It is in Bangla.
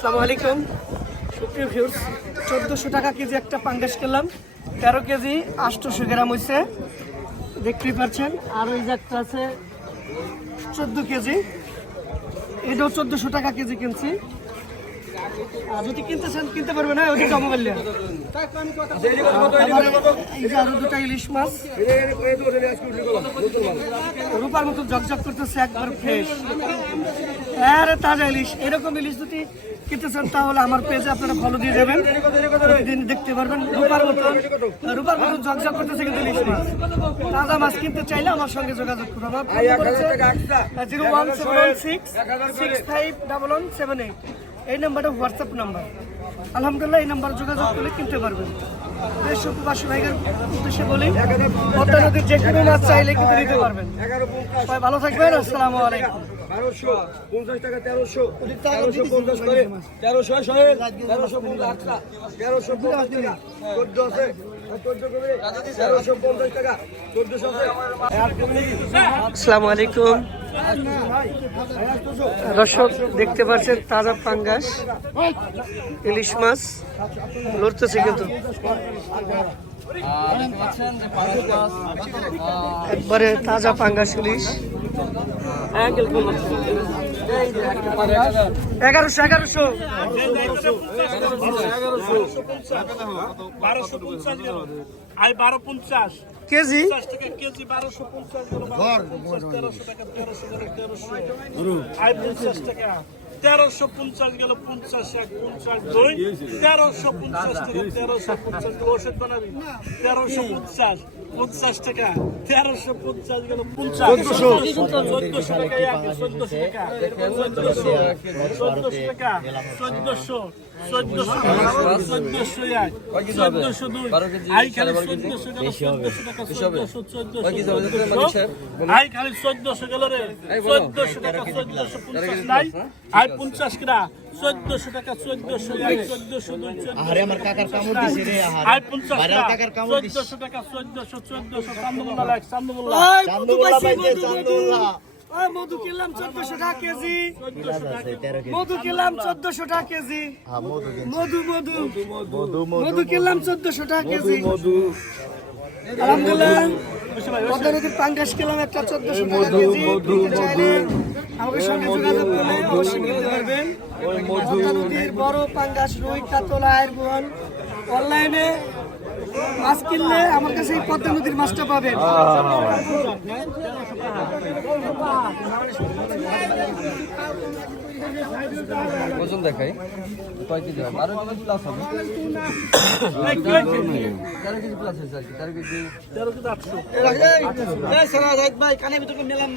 আসসালামু আলাইকুম। সুপ্রিয় চোদ্দোশো টাকা কেজি একটা পাঙ্গাস কেলাম তেরো কেজি আষ্টশো গ্রাম হয়েছে দেখতেই পাচ্ছেন, আর ওই যে একটা আছে, চোদ্দ কেজি। এটাও চোদ্দোশো টাকা কেজি কিনছি। আর যদি কিনতে চান কিনতে পারবে না ওটা জমা করলে আরও দুটা ইলিশ মাছ। রূপার মতো ঝকঝক করতেছে একবার ফ্রেশ আরে তাজা ইলিশ এরকম ইলিশ যদি কিনতে চান তাহলে আমার পেজে আপনারা ফলো দিয়ে যাবেন। প্রতিদিন দেখতে পারবেন রূপার মতো। রূপার মতো ঝকঝক করতেছে কিন্তু ইলিশ মাছ। তাজা মাছ কিনতে চাইলে আমার সঙ্গে যোগাযোগ করুন। আমার zero one seven six six five double one seven eight. এই নাম্বারটা হোয়াটসঅ্যাপ নাম্বার। আলহামদুলিল্লাহ এই নাম্বার যোগাযোগ করলে কিনতে পারবেন। দেশ প্রবাসী ভাইয়ের উদ্দেশ্যে বলি পদ্মা নদীর যে কোনো মাছ চাইলে কিন্তু নিতে পারবেন। সবাই ভালো থাকবেন আসসালামু আলাইকুম। বারোশো পঞ্চাশ টাকা তেরোশো তেরোশো পঞ্চাশ করে তেরোশো তেরোশো পঞ্চাশ তেরোশো পঞ্চাশ টাকা চোদ্দ আছে। আসসালামু আলাইকুম। দর্শক, দেখতে পাচ্ছেন তাজা পাঙ্গাস, ইলিশ মাছ, লড়তেছে কিন্তু। একবারে তাজা পাঙ্গাস, ইলিশ। এগারোশো এগারোশো। বারোশো আই বারো পঞ্চাশ। কেজি? কেজি বারোশো পঞ্চাশ তেরোশো টাকা তেরোশো গেল তেরোশো। আই পঞ্চাশ টাকা। তেরোশো পঞ্চাশ গেল পঞ্চাশ এক পঞ্চাশ দুই। তেরোশো পঞ্চাশ টাকা তেরোশো পঞ্চাশ গেল ওষুধ বানাবি। তেরোশো পঞ্চাশ পঞ্চাশ টাকা। তেরোশো পঞ্চাশ গেল পঞ্চাশ। চোদ্দশো। টাকা এক চোদ্দশো টাকা। চোদ্দশো চোদ্দশো টাকা। চোদ্দশো চোদ্দশো চোদ্দশো এক। চোদ্দশো দুই। আই খালি চোদ্দশো গেল চোদ্দশো টাকা চোদ্দশো চোদ্দশো আই খালি চোদ্দশো গেল রে। চোদ্দশো টাকা চোদ্দশো পঞ্চাশ নাই? আই পঞ্চাশ কিনা? চোদ্দশো টাকা চোদ্দশো এক চোদ্দশো দুই আরে আমার কাকার কামড় দিছে রে আই পঞ্চাশ টাকা চোদ্দশো টাকা চোদ্দশো চোদ্দশো চান্দুল্লাহ লাখ চান্দুল্লাহ ওই মধু কিনলাম চোদ্দশো টাকা কেজি। মধু কিনলাম চোদ্দশো টাকা কেজি। মধু মধু মধু। কিনলাম চোদ্দশো টাকা কেজি। আলহামদুলিল্লাহ। পদ্মা নদীর পাঙ্গাস কিনলাম একটা চোদ্দশো টাকা কেজি। আমাকে সঙ্গে যোগাযোগ করলে অবশ্যই কিনতে পারবেন পদ্মা নদীর বড় পাঙ্গাস রুই কাতলা আয়ের অনলাইনে মাছ কিনলে আমার কাছে এই পদ্মা নদীর মাছটা পাবেন ওজন দেখাই কয় কেজি হয় বারো কেজি প্লাস হবে তেরো কেজি প্লাস হয়েছে আর কি তেরো কেজি তেরো কিন্তু আটশো ভাই কানে ভিতরে নিলাম